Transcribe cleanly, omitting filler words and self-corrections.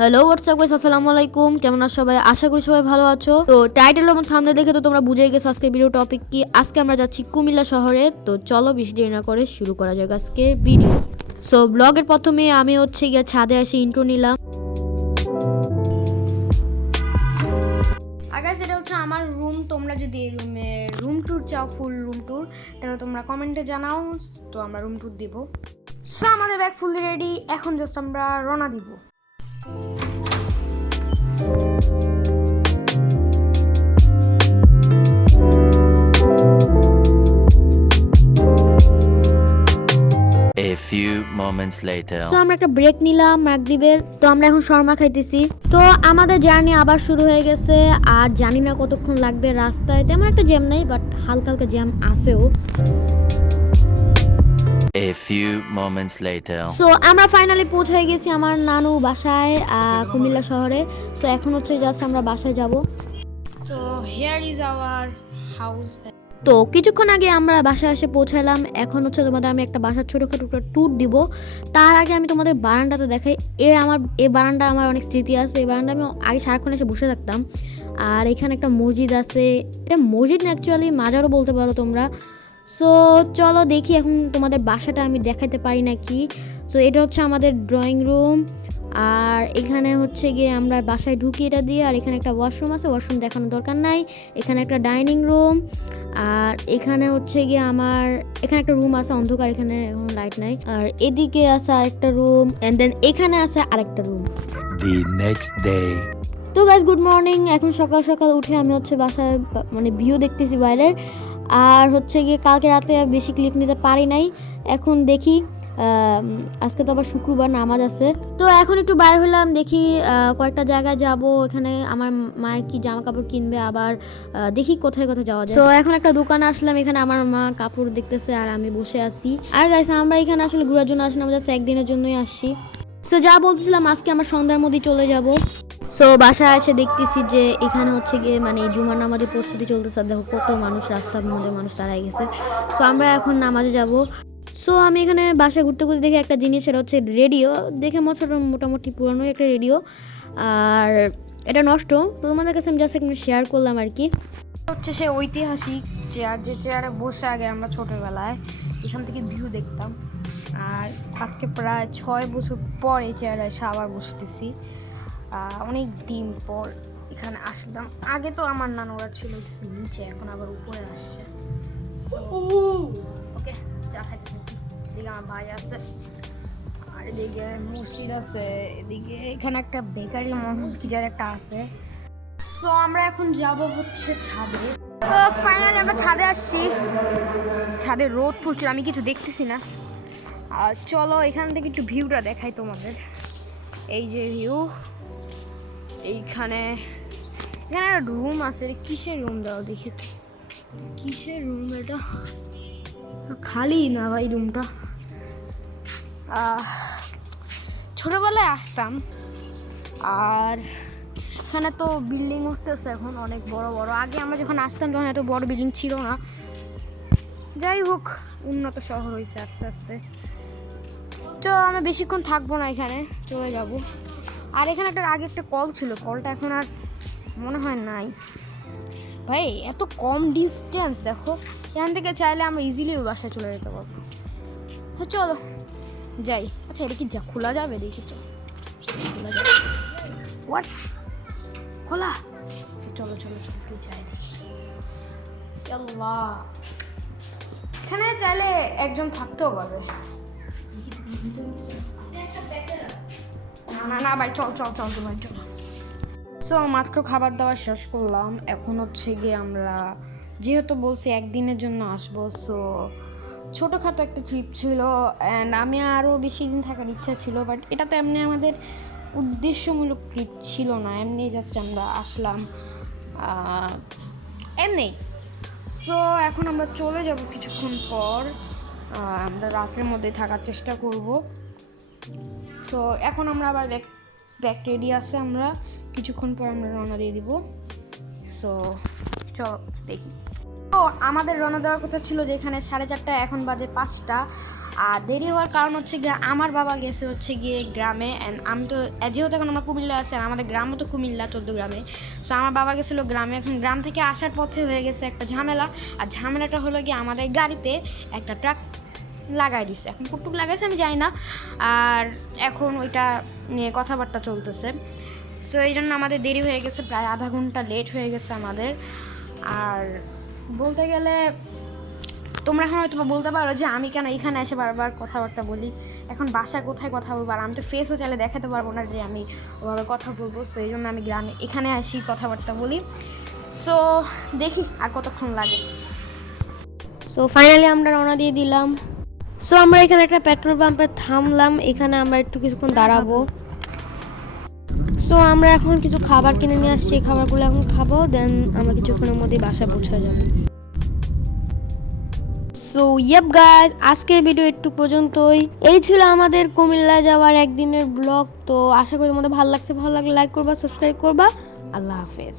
Hello WhatsApp guys, আসসালামু আলাইকুম। কেমন আছো সবাই? আশা করি সবাই ভালো আছো। তো টাইটেল এবং থাম্বনেল দেখে তো তোমরা বুঝেই গেছো আজকের ভিডিও টপিক কি। আজকে আমরা যাচ্ছি কুমিল্লা শহরে। তো চলো বেশি দেরি না করে শুরু করা যাক আজকের ভিডিও। সো ব্লগের প্রথমে আমি গিয়ে ছাদে এসে ইন্ট্রো নিলাম। আর গাইস, এটা হচ্ছে আমার রুম। তোমরা যদি এই রুম ট্যুর চাও, ফুল রুম ট্যুর, তাহলে তোমরা কমেন্টে জানাও, তো আমরা রুম ট্যুর দিব। সো আমাদের ব্যাগ ফুললি রেডি, এখন জাস্ট আমরা রওনা দিব। A few moments later. So আমরা একটা ব্রেক নিলাম মাগরিবের। তো আমরা এখন শর্মা খাইতেছি। তো আমাদের জার্নি আবার শুরু হয়ে গেছে। আর জানি না কতক্ষণ লাগবে। রাস্তায় তেমন একটা জ্যাম নেই, বাট হালকা হালকা জ্যাম আছেও। A few moments later. So আমরা ফাইনালি পৌঁছে গেছি আমার নানু বাসায়, কুমিল্লা শহরে। সো এখন হচ্ছে জাস্ট আমরা বাসায় যাব। তো হিয়ার ইজ আওয়ার হাউস। তো কিছুক্ষণ আগে আমরা বাসায় এসে পৌঁছালাম। এখন হচ্ছে তোমাদের আমি একটা বাসার ছোটোখাটো একটা ট্যুর দিব। তার আগে আমি তোমাদের বারান্দাতে দেখাই। এই বারান্দা আমার অনেক স্মৃতি আছে। এই বারান্দা আমি আগে সারাক্ষণ এসে বসে থাকতাম। আর এখানে একটা মসজিদ আছে। এটা মসজিদ না, অ্যাকচুয়ালি মাজারও বলতে পারো তোমরা। সো চলো দেখি এখন তোমাদের বাসাটা আমি দেখাতে পারি নাকি। সো এটা হচ্ছে আমাদের ড্রয়িং রুম। আর এখানে হচ্ছে গিয়ে আমরা বাসায় ঢুকি এটা দিয়ে। আর এখানে একটা ওয়াশরুম আছে, ওয়াশরুম দেখানোর দরকার নাই। এখানে একটা ডাইনিং রুম। আর এখানে হচ্ছে গিয়ে এখানে একটা রুম আছে অন্ধকার, এখানে এখন লাইট নাই। আর এদিকে আছে আরেকটা রুম, এন্ড দেন এখানে আছে আরেকটা রুম। The next day. তো গাইস, গুড মর্নিং। এখন সকাল সকাল উঠে আমি হচ্ছে বাসায় ভিউ দেখতেছি বাইরের। আর হচ্ছে গিয়ে কালকে রাতে বেশি ক্লিপ নিতে পারি নাই। এখন দেখি, আজকে তো আবার শুক্রবার, নামাজ আছে। তো এখন একটু বাইরে হলাম, দেখি কয়েকটা জায়গায় যাব। এখানে আমার মায়ের কি জামা কাপড় কিনবে, আবার দেখি কোথায় কোথায় যাওয়া যায়। তো এখন একটা দোকানে আসলাম, এখানে আমার মা কাপড় দেখতেছে আর আমি বসে আছি। আর গাইস, আমরা এখানে আসলে ঘোরার জন্য আসলাম, আমরা একদিনের জন্যই আসছি। সো যা বলতেছিলাম, আজকে আমরা সন্ধ্যার মধ্যে চলে যাব। সো বাসায় এসে দেখতেছি যে এখানে হচ্ছে গিয়ে জুমার নামাজের প্রস্তুতি চলতেছে। দেখো কত মানুষ, রাস্তার মধ্যে মানুষ দাঁড়ায় গেছে। সো আমরা এখন নামাজে যাব। সো আমি এখানে বাসায় ঘুরতে ঘুরতে দেখে একটা জিনিস, সেটা হচ্ছে রেডিও। দেখে মোটামুটি পুরানো একটা রেডিও। আর এটা নষ্ট। তো তোমাদের কাছে আমি জাস্ট একটু শেয়ার করলাম আর কি। হচ্ছে সে ঐতিহাসিক চেয়ার, যে চেয়ারে বসে আগে আমরা ছোটোবেলায় এখান থেকে ভিউ দেখতাম। আর আজকে প্রায় 6 বছর পর এই চেয়ারে এসে আবার বসতেছি। অনেক দিন পর এখানে আসলাম। আগে তো আমার নানুরা ছিল নিচে, এখন আবার উপরে আসছে। ওকে, যা খাইতে থাকি। এদিকে আমার ভাই আছে, আর এদিকে মসজিদ আছে। এদিকে এখানে একটা বেকারি মসজিদের একটা আছে। সো আমরা এখন যাব হচ্ছে ছাদে। তো ফাইনালি আমরা ছাদে আসছি। ছাদে রোদ প্রচুর, আমি কিছু দেখতেছি না। আর চলো এখান থেকে একটু ভিউটা দেখাই তোমাদের। এই যে ভিউ, এইখানে একটা রুম আছে। কিসের রুম দাও দেখি তো, কিসের রুম এটা? খালি না ভাই রুমটা। ছোটবেলায় আসতাম। আর এখানে তো বিল্ডিং উঠতেছে এখন অনেক বড় বড়। আগে আমরা যখন আসতাম তখন এত বড় বিল্ডিং ছিল না। যাই হোক, উন্নত শহর হয়েছে আস্তে আস্তে। তো আমি বেশিক্ষণ থাকবো না, এখানে চলে যাব। আর এখানে আগে একটা কল ছিল, কলটা এখন আর মনে হয় নাই। ভাই এত কম ডিস্টেন্স, দেখো এখান থেকে চাইলে আমরা ইজিলি বাসায় চলে যেতে পারবো। হ্যাঁ চলো যাই। আচ্ছা, এটা কি খোলা যাবে? দেখি তো, খোলা যাবে। হোয়াট, খোলা? চলো চলো চলো একটু যাই দেখি। এখানে চাইলে একজন থাকতেও পারবে। না না ভাই, চল চল চল ভাই, চল। সো মাত্র খাবার দাবার শেষ করলাম। এখন হচ্ছে গিয়ে আমরা, যেহেতু বলছি একদিনের জন্য আসবো, সো ছোটোখাটো একটা ট্রিপ ছিল। অ্যান্ড আমি আরও বেশি দিন থাকার ইচ্ছা ছিল, বাট এটা তো এমনি আমাদের উদ্দেশ্যমূলক ট্রিপ ছিল না। এমনি জাস্ট আমরা আসলাম এমনি। সো এখন আমরা চলে যাব কিছুক্ষণ পর। আমরা রাতের মধ্যে থাকার চেষ্টা করব। সো এখন আমরা আবার ব্যাক রেডি আছে। আমরা কিছুক্ষণ পর আমরা রওনা দিয়ে দিব। সো চল দেখি। তো আমাদের রওনা দেওয়ার কথা ছিল যে এখানে 4:30, এখন বাজে 5টা। আর দেরি হওয়ার কারণ হচ্ছে গিয়ে আমার বাবা গেছে হচ্ছে গিয়ে গ্রামে, অ্যান্ড আমি তো যেহেতু এখন আমরা কুমিল্লা আছে আর আমাদের গ্রামও তো কুমিল্লা 14 গ্রামে। সো আমার বাবা গেছিলো গ্রামে, এখন গ্রাম থেকে আসার পথে হয়ে গেছে একটা ঝামেলা। আর ঝামেলাটা হলো গিয়ে আমাদের গাড়িতে একটা ট্রাক লাগাই দিছে, এখন কুটুক লাগাইছে আমি জানি না, আর এখন ওইটা নিয়ে কথাবার্তা চলতেছে। সো এই জন্য আমাদের দেরি হয়ে গেছে, প্রায় আধা ঘন্টা লেট হয়ে গেছে আমাদের। আর বলতে গেলে তোমরা এখন হয়তো বলতে পারো যে আমি কেন এখানে এসে বারবার কথাবার্তা বলি, এখন বাসায় কোথায় কথা বলবো, আর আমি তো ফেসও চাইলে দেখাতে পারবো না যে আমি ওভাবে কথা বলবো। সো এই জন্য আমি গ্রামে এখানে আসি কথাবার্তা বলি। সো দেখি আর কতক্ষণ লাগে। সো ফাইনালি আমরা রওনা দিয়ে দিলাম। সো আমরা এখানে একটা পেট্রোল পাম্পে থামলাম, এখানে আমরা একটু কিছুক্ষণ দাঁড়াবো। সো আমরা এখন কিছু খাবার কিনে নিয়ে আসছি, এই খাবারগুলো এখন খাবো, দেন আমরা কিছুক্ষণের মধ্যেই বাসায় পৌঁছে যাব। সো ইয়েপ গাইজ, আজকের ভিডিও একটু পর্যন্তই। এই ছিল আমাদের কুমিল্লা যাওয়ার একদিনের ব্লগ। তো আশা করি তোমাদের ভালো লাগছে, ভালো লাগলে লাইক করবা, সাবস্ক্রাইব করবা। আল্লাহ হাফেজ।